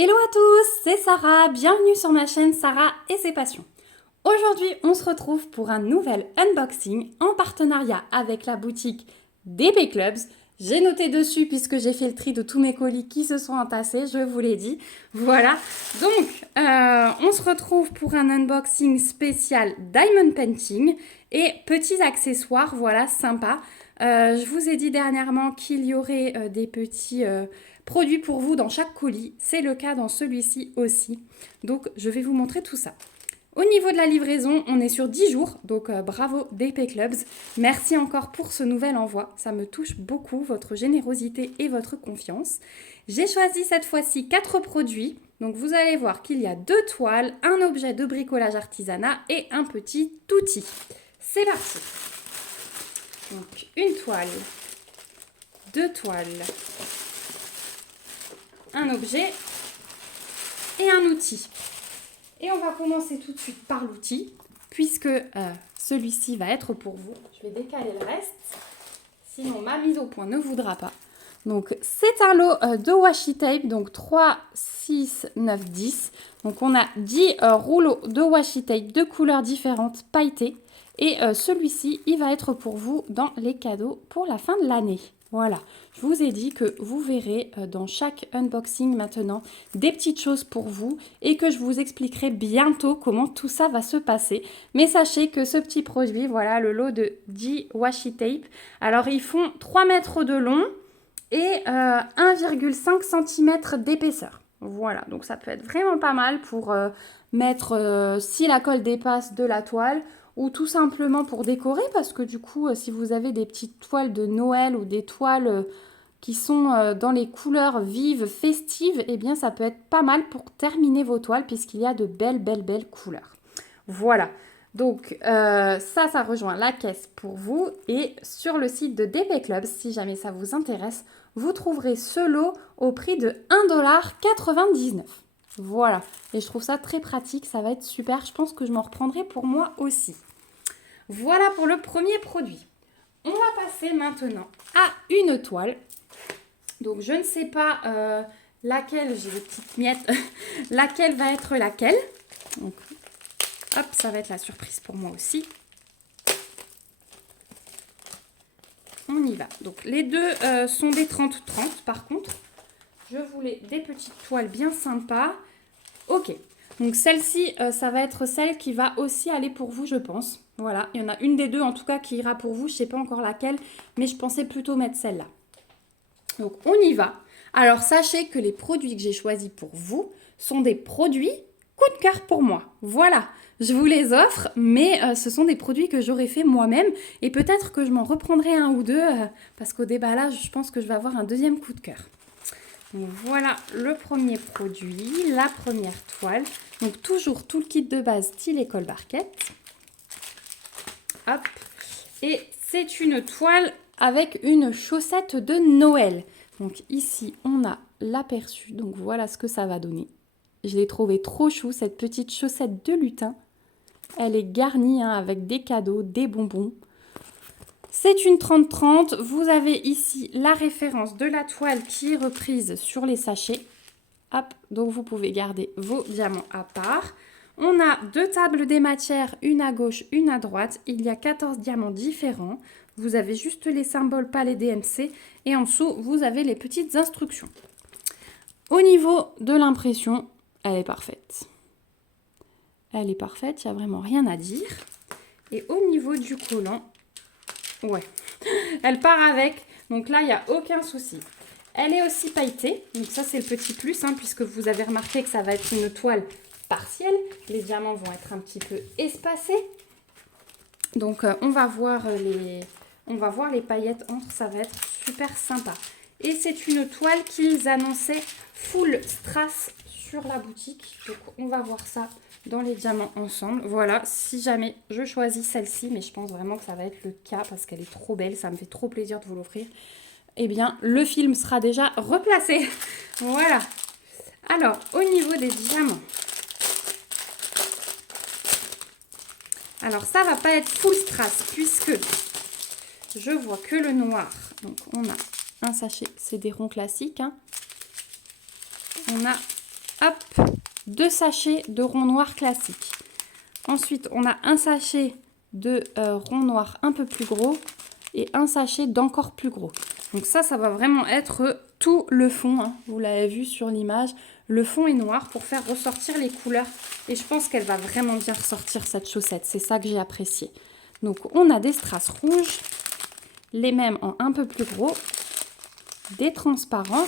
Hello à tous, c'est Sarah, bienvenue sur ma chaîne Sarah et ses passions. Aujourd'hui, on se retrouve pour un nouvel unboxing en partenariat avec la boutique DP Clubs. J'ai noté dessus puisque j'ai fait le tri de tous mes colis qui se sont entassés, je vous l'ai dit. Voilà, donc on se retrouve pour un unboxing spécial Diamond Painting et petits accessoires, voilà, sympa. Je vous ai dit dernièrement qu'il y aurait des petits produits pour vous dans chaque colis. C'est le cas dans celui-ci aussi. Donc, je vais vous montrer tout ça. Au niveau de la livraison, on est sur 10 jours, donc bravo DP Clubs. Merci encore pour ce nouvel envoi. Ça me touche beaucoup, votre générosité et votre confiance. J'ai choisi cette fois-ci 4 produits. Donc, vous allez voir qu'il y a 2 toiles, un objet de bricolage artisanat et un petit outil. C'est parti. Donc, une toile, 2 toiles, un objet et un outil. Et on va commencer tout de suite par l'outil, puisque celui-ci va être pour vous. Je vais décaler le reste, sinon ma mise au point ne voudra pas. Donc c'est un lot de washi tape, donc 3, 6, 9, 10. Donc on a 10 rouleaux de washi tape de couleurs différentes pailletées. Et celui-ci, il va être pour vous dans les cadeaux pour la fin de l'année. Voilà, je vous ai dit que vous verrez dans chaque unboxing maintenant des petites choses pour vous et que je vous expliquerai bientôt comment tout ça va se passer. Mais sachez que ce petit produit, voilà le lot de 10 washi tape. Alors ils font 3 mètres de long et 1,5 cm d'épaisseur. Voilà, donc ça peut être vraiment pas mal pour mettre, si la colle dépasse, de la toile ou tout simplement pour décorer parce que du coup, si vous avez des petites toiles de Noël ou des toiles qui sont dans les couleurs vives, festives, eh bien ça peut être pas mal pour terminer vos toiles puisqu'il y a de belles couleurs. Voilà. Donc ça rejoint la caisse pour vous et sur le site de DP Clubs, si jamais ça vous intéresse, vous trouverez ce lot au prix de 1,99 $. Voilà, et je trouve ça très pratique, ça va être super, je pense que je m'en reprendrai pour moi aussi. Voilà pour le premier produit. On va passer maintenant à une toile. Donc je ne sais pas laquelle, j'ai des petites miettes, laquelle va être laquelle. Donc, hop, ça va être la surprise pour moi aussi. On y va. Donc les deux sont des 30-30 par contre. Je voulais des petites toiles bien sympas. Ok. Donc celle-ci, ça va être celle qui va aussi aller pour vous, je pense. Voilà, il y en a une des deux en tout cas qui ira pour vous. Je ne sais pas encore laquelle, mais je pensais plutôt mettre celle-là. Donc on y va. Alors sachez que les produits que j'ai choisis pour vous sont des produits coup de cœur pour moi. Voilà, je vous les offre, mais ce sont des produits que j'aurais fait moi-même. Et peut-être que je m'en reprendrai un ou deux, parce qu'au déballage, je pense que je vais avoir un deuxième coup de cœur. Donc voilà le premier produit, la première toile. Donc toujours tout le kit de base style école barquette. Hop. Et c'est une toile avec une chaussette de Noël. Donc ici on a l'aperçu. Donc voilà ce que ça va donner. Je l'ai trouvé trop chou cette petite chaussette de lutin. Elle est garnie avec des cadeaux, des bonbons. C'est une 30-30. Vous avez ici la référence de la toile qui est reprise sur les sachets. Hop, donc vous pouvez garder vos diamants à part. On a 2 tables des matières, une à gauche, une à droite. Il y a 14 diamants différents. Vous avez juste les symboles, pas les DMC. Et en dessous, vous avez les petites instructions. Au niveau de l'impression, elle est parfaite. Elle est parfaite, il n'y a vraiment rien à dire. Et au niveau du collant, ouais, elle part avec. Donc là, il n'y a aucun souci. Elle est aussi pailletée. Donc ça, c'est le petit plus, puisque vous avez remarqué que ça va être une toile partielle. Les diamants vont être un petit peu espacés. Donc on va voir les paillettes entre. Ça va être super sympa. Et c'est une toile qu'ils annonçaient full strass sur la boutique. Donc on va voir ça dans les diamants ensemble. Voilà, si jamais je choisis celle-ci, mais je pense vraiment que ça va être le cas parce qu'elle est trop belle, ça me fait trop plaisir de vous l'offrir. Eh bien, le film sera déjà replacé. Voilà. Alors, au niveau des diamants. Alors, ça va pas être full strass puisque je vois que le noir. Donc, on a un sachet, c'est des ronds classiques. On a hop, 2 sachets de rond noir classique. Ensuite, on a un sachet de rond noir un peu plus gros et un sachet d'encore plus gros. Donc ça va vraiment être tout le fond, hein. Vous l'avez vu sur l'image. Le fond est noir pour faire ressortir les couleurs. Et je pense qu'elle va vraiment bien ressortir cette chaussette. C'est ça que j'ai apprécié. Donc on a des strass rouges, les mêmes en un peu plus gros, des transparents,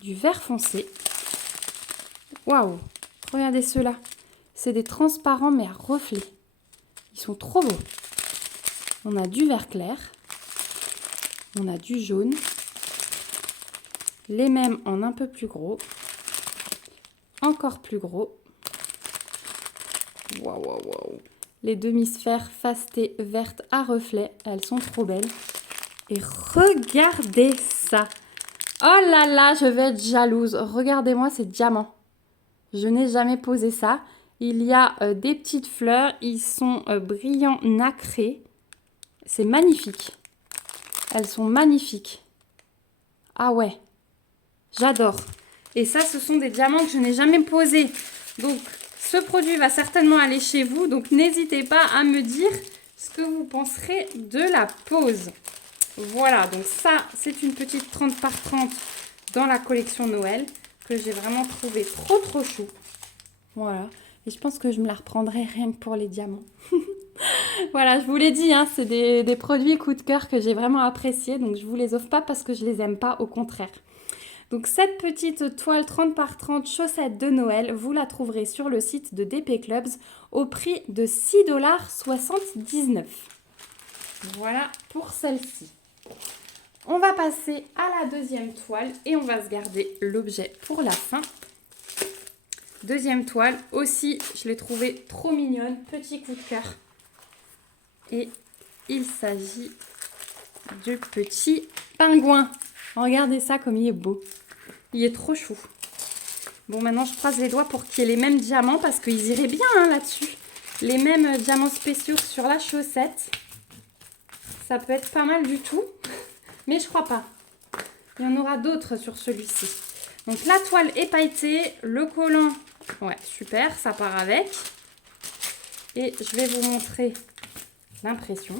du vert foncé. Waouh! Regardez ceux-là. C'est des transparents mais à reflets. Ils sont trop beaux. On a du vert clair. On a du jaune. Les mêmes en un peu plus gros. Encore plus gros. Waouh, waouh, waouh. Les demi-sphères fastées vertes à reflets. Elles sont trop belles. Et regardez ça. Oh là là, je vais être jalouse. Regardez-moi ces diamants. Je n'ai jamais posé ça. Il y a des petites fleurs. Ils sont brillants nacrés. C'est magnifique. Elles sont magnifiques. Ah ouais. J'adore. Et ça, ce sont des diamants que je n'ai jamais posés. Donc, ce produit va certainement aller chez vous. Donc, n'hésitez pas à me dire ce que vous penserez de la pose. Voilà. Donc, ça, c'est une petite 30 par 30 dans la collection Noël que j'ai vraiment trouvé trop chou. Voilà. Et je pense que je me la reprendrai rien que pour les diamants. Voilà, je vous l'ai dit, hein, c'est des produits coup de cœur que j'ai vraiment appréciés. Donc, je ne vous les offre pas parce que je ne les aime pas, au contraire. Donc, cette petite toile 30 par 30 chaussettes de Noël, vous la trouverez sur le site de DP Clubs au prix de 6,79 $. Voilà pour celle-ci. On va passer à la deuxième toile et on va se garder l'objet pour la fin. Deuxième toile, aussi, je l'ai trouvée trop mignonne, petit coup de cœur. Et il s'agit du petit pingouin. Regardez ça comme il est beau. Il est trop chou. Bon, maintenant, je croise les doigts pour qu'il y ait les mêmes diamants parce qu'ils iraient bien hein, là-dessus. Les mêmes diamants spéciaux sur la chaussette. Ça peut être pas mal du tout. Mais je crois pas. Il y en aura d'autres sur celui-ci. Donc, la toile est pailletée. Le collant, ouais, super, ça part avec. Et je vais vous montrer l'impression.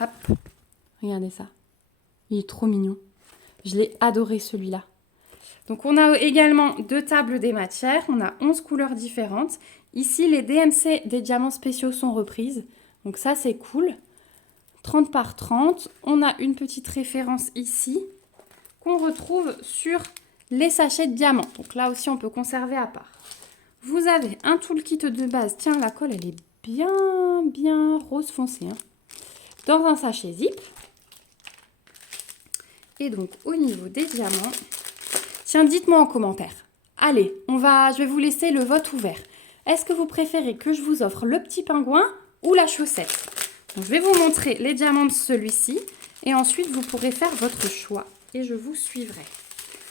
Hop, regardez ça. Il est trop mignon. Je l'ai adoré celui-là. Donc on a également 2 tables des matières. On a 11 couleurs différentes. Ici, les DMC des diamants spéciaux sont reprises. Donc ça, c'est cool. 30 par 30. On a une petite référence ici qu'on retrouve sur les sachets de diamants. Donc là aussi, on peut conserver à part. Vous avez un toolkit de base. Tiens, la colle, elle est bien rose foncé. Hein. Dans un sachet zip. Et donc, au niveau des diamants, tiens, dites-moi en commentaire. Allez, je vais vous laisser le vote ouvert. Est-ce que vous préférez que je vous offre le petit pingouin ou la chaussette? Donc, je vais vous montrer les diamants de celui-ci. Et ensuite, vous pourrez faire votre choix. Et je vous suivrai.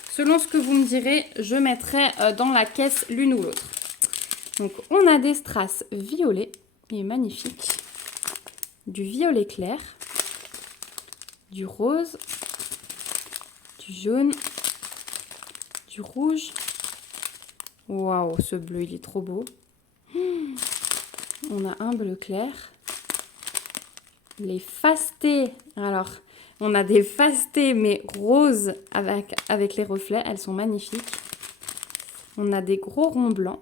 Selon ce que vous me direz, je mettrai dans la caisse l'une ou l'autre. Donc, on a des strass violets. Il est magnifique. Du violet clair. Du rose. Du jaune. Du rouge. Waouh, ce bleu, il est trop beau. On a un bleu clair. Les fastés. Alors, on a des fastés, mais roses avec les reflets. Elles sont magnifiques. On a des gros ronds blancs.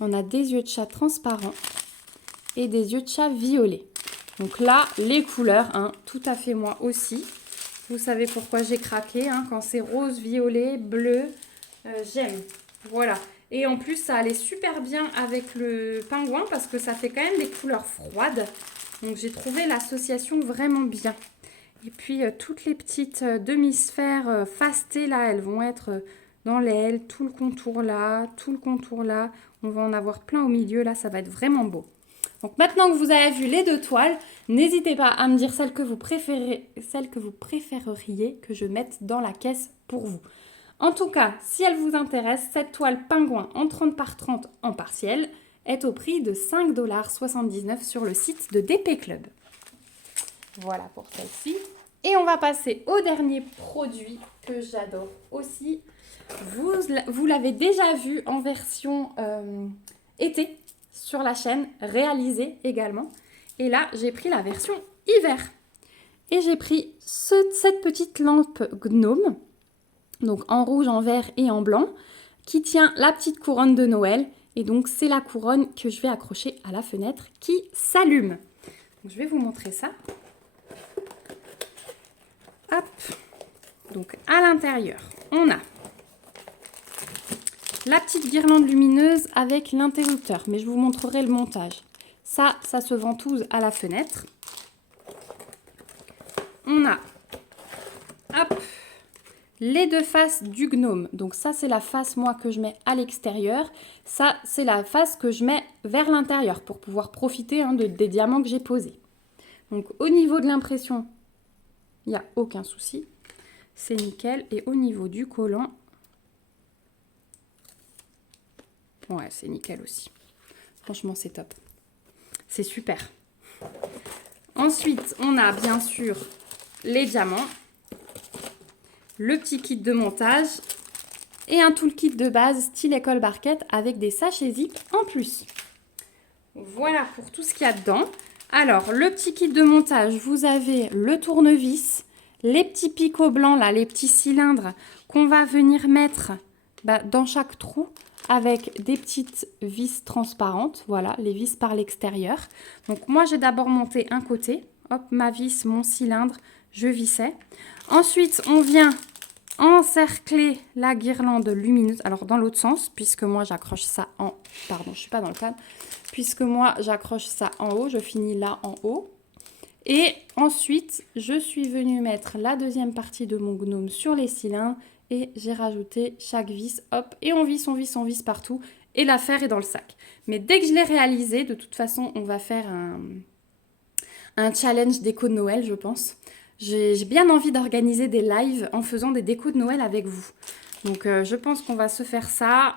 On a des yeux de chat transparents. Et des yeux de chat violets. Donc là, les couleurs, hein, tout à fait moi aussi. Vous savez pourquoi j'ai craqué, hein, quand c'est rose, violet, bleu, j'aime. Voilà. Et en plus, ça allait super bien avec le pingouin parce que ça fait quand même des couleurs froides. Donc, j'ai trouvé l'association vraiment bien. Et puis, toutes les petites demi-sphères fastées, là, elles vont être dans l'aile, tout le contour là, tout le contour là. On va en avoir plein au milieu, là, ça va être vraiment beau. Donc maintenant que vous avez vu les 2 toiles, n'hésitez pas à me dire celle que vous préféreriez que je mette dans la caisse pour vous. En tout cas, si elle vous intéresse, cette toile pingouin en 30 par 30 en partiel est au prix de 5,79 $ sur le site de DP Club. Voilà pour celle-ci. Et on va passer au dernier produit que j'adore aussi. Vous l'avez déjà vu en version été sur la chaîne, réalisée également. Et là, j'ai pris la version hiver. Et j'ai pris cette petite lampe gnome, donc en rouge, en vert et en blanc, qui tient la petite couronne de Noël. Et donc, c'est la couronne que je vais accrocher à la fenêtre qui s'allume. Donc, je vais vous montrer ça. Hop. Donc, à l'intérieur, on a la petite guirlande lumineuse avec l'interrupteur. Mais je vous montrerai le montage. Ça se ventouse à la fenêtre. On a, hop, les deux faces du gnome. Donc ça, c'est la face, moi, que je mets à l'extérieur. Ça, c'est la face que je mets vers l'intérieur pour pouvoir profiter des diamants que j'ai posés. Donc au niveau de l'impression, il n'y a aucun souci. C'est nickel. Et au niveau du collant, ouais, c'est nickel aussi. Franchement, c'est top. C'est super. Ensuite, on a bien sûr les diamants, le petit kit de montage et un toolkit de base style école barquette avec des sachets zip en plus. Voilà pour tout ce qu'il y a dedans. Alors, le petit kit de montage, vous avez le tournevis, les petits picots blancs, là, les petits cylindres qu'on va venir mettre dans chaque trou avec des petites vis transparentes. Voilà, les vis par l'extérieur. Donc, moi, j'ai d'abord monté un côté. Hop, ma vis, mon cylindre, je vissais. Ensuite, on vient encercler la guirlande lumineuse. Alors, dans l'autre sens, puisque moi, j'accroche ça en... Pardon, je ne suis pas dans le cadre. Puisque moi, j'accroche ça en haut. Je finis là en haut. Et ensuite, je suis venue mettre la deuxième partie de mon gnome sur les cylindres. Et j'ai rajouté chaque vis. Hop, et on visse, on visse, on visse partout. Et l'affaire est dans le sac. Mais dès que je l'ai réalisé, de toute façon, on va faire un challenge déco de Noël, je pense. J'ai bien envie d'organiser des lives en faisant des décos de Noël avec vous. Donc, je pense qu'on va se faire ça,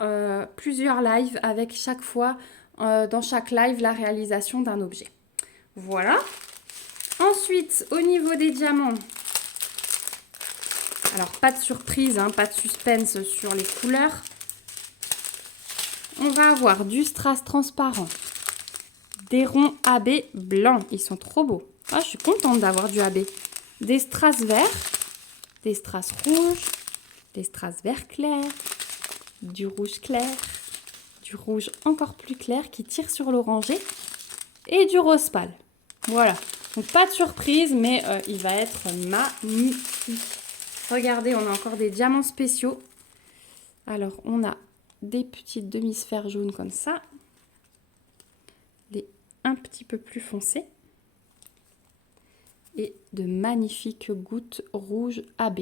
plusieurs lives avec chaque fois, dans chaque live, la réalisation d'un objet. Voilà. Ensuite, au niveau des diamants, alors pas de surprise, pas de suspense sur les couleurs. On va avoir du strass transparent, des ronds AB blancs, ils sont trop beaux. Ah, je suis contente d'avoir du AB. Des strass verts, des strass rouges, des strass vert clair, du rouge clair, du rouge encore plus clair qui tire sur l'orangé et du rose pâle. Voilà, donc pas de surprise, mais il va être magnifique. Regardez, on a encore des diamants spéciaux. Alors, on a des petites demi-sphères jaunes comme ça, les un petit peu plus foncés. Et de magnifiques gouttes rouges AB.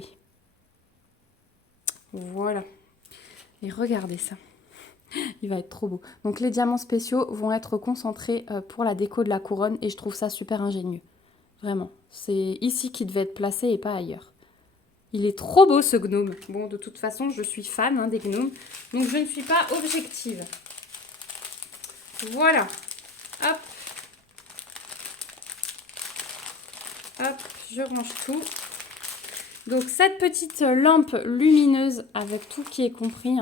Voilà. Et regardez ça. Il va être trop beau. Donc les diamants spéciaux vont être concentrés pour la déco de la couronne et je trouve ça super ingénieux. Vraiment. C'est ici qu'il devait être placé et pas ailleurs. Il est trop beau ce gnome. Bon, de toute façon, je suis fan des gnomes. Donc je ne suis pas objective. Voilà. Hop. Hop, je range tout. Donc cette petite lampe lumineuse avec tout qui est compris,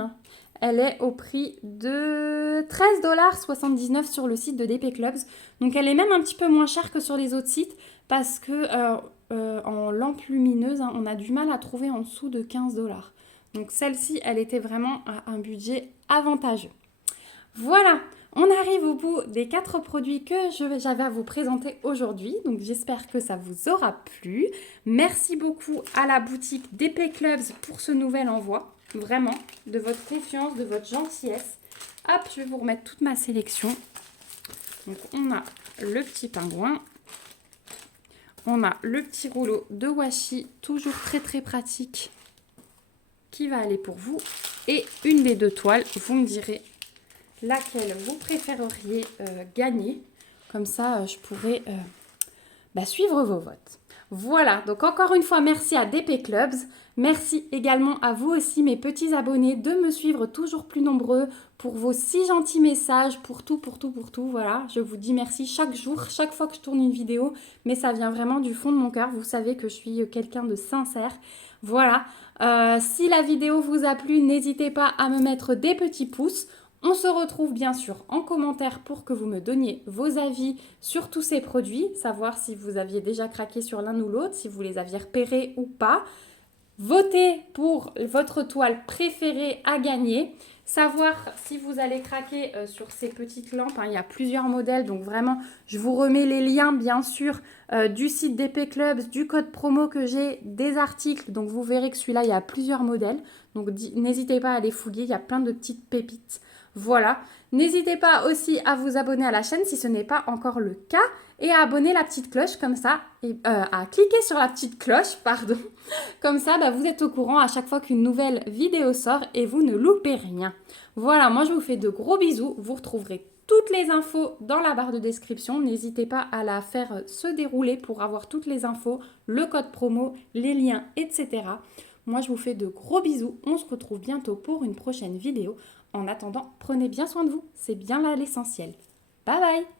elle est au prix de 13,79 $ sur le site de DP Clubs. Donc elle est même un petit peu moins chère que sur les autres sites parce que en lampe lumineuse, on a du mal à trouver en dessous de 15 $. Donc celle-ci, elle était vraiment à un budget avantageux. Voilà, on arrive au bout des 4 produits que j'avais à vous présenter aujourd'hui. Donc j'espère que ça vous aura plu. Merci beaucoup à la boutique DP Clubs pour ce nouvel envoi. Vraiment, de votre confiance, de votre gentillesse. Hop, je vais vous remettre toute ma sélection. Donc on a le petit pingouin. On a le petit rouleau de washi, toujours très très pratique, qui va aller pour vous. Et une des 2 toiles, vous me direz laquelle vous préféreriez gagner. Comme ça, je pourrais suivre vos votes. Voilà, donc encore une fois, merci à DP Clubs. Merci également à vous aussi, mes petits abonnés, de me suivre toujours plus nombreux pour vos si gentils messages, pour tout. Voilà, je vous dis merci chaque jour, chaque fois que je tourne une vidéo, mais ça vient vraiment du fond de mon cœur. Vous savez que je suis quelqu'un de sincère. Voilà, si la vidéo vous a plu, n'hésitez pas à me mettre des petits pouces. On se retrouve bien sûr en commentaire pour que vous me donniez vos avis sur tous ces produits, savoir si vous aviez déjà craqué sur l'un ou l'autre, si vous les aviez repérés ou pas. Votez pour votre toile préférée à gagner. Savoir si vous allez craquer sur ces petites lampes. Il y a plusieurs modèles, donc vraiment, je vous remets les liens, bien sûr, du site DP Clubs, du code promo que j'ai, des articles. Donc, vous verrez que celui-là, il y a plusieurs modèles. Donc, n'hésitez pas à les fouiller. Il y a plein de petites pépites. Voilà. N'hésitez pas aussi à vous abonner à la chaîne si ce n'est pas encore le cas. Et à abonner la petite cloche comme ça. Et à cliquer sur la petite cloche, pardon. Comme ça, vous êtes au courant à chaque fois qu'une nouvelle vidéo sort et vous ne loupez rien. Voilà, moi je vous fais de gros bisous. Vous retrouverez toutes les infos dans la barre de description. N'hésitez pas à la faire se dérouler pour avoir toutes les infos, le code promo, les liens, etc. Moi je vous fais de gros bisous. On se retrouve bientôt pour une prochaine vidéo. En attendant, prenez bien soin de vous. C'est bien là l'essentiel. Bye bye!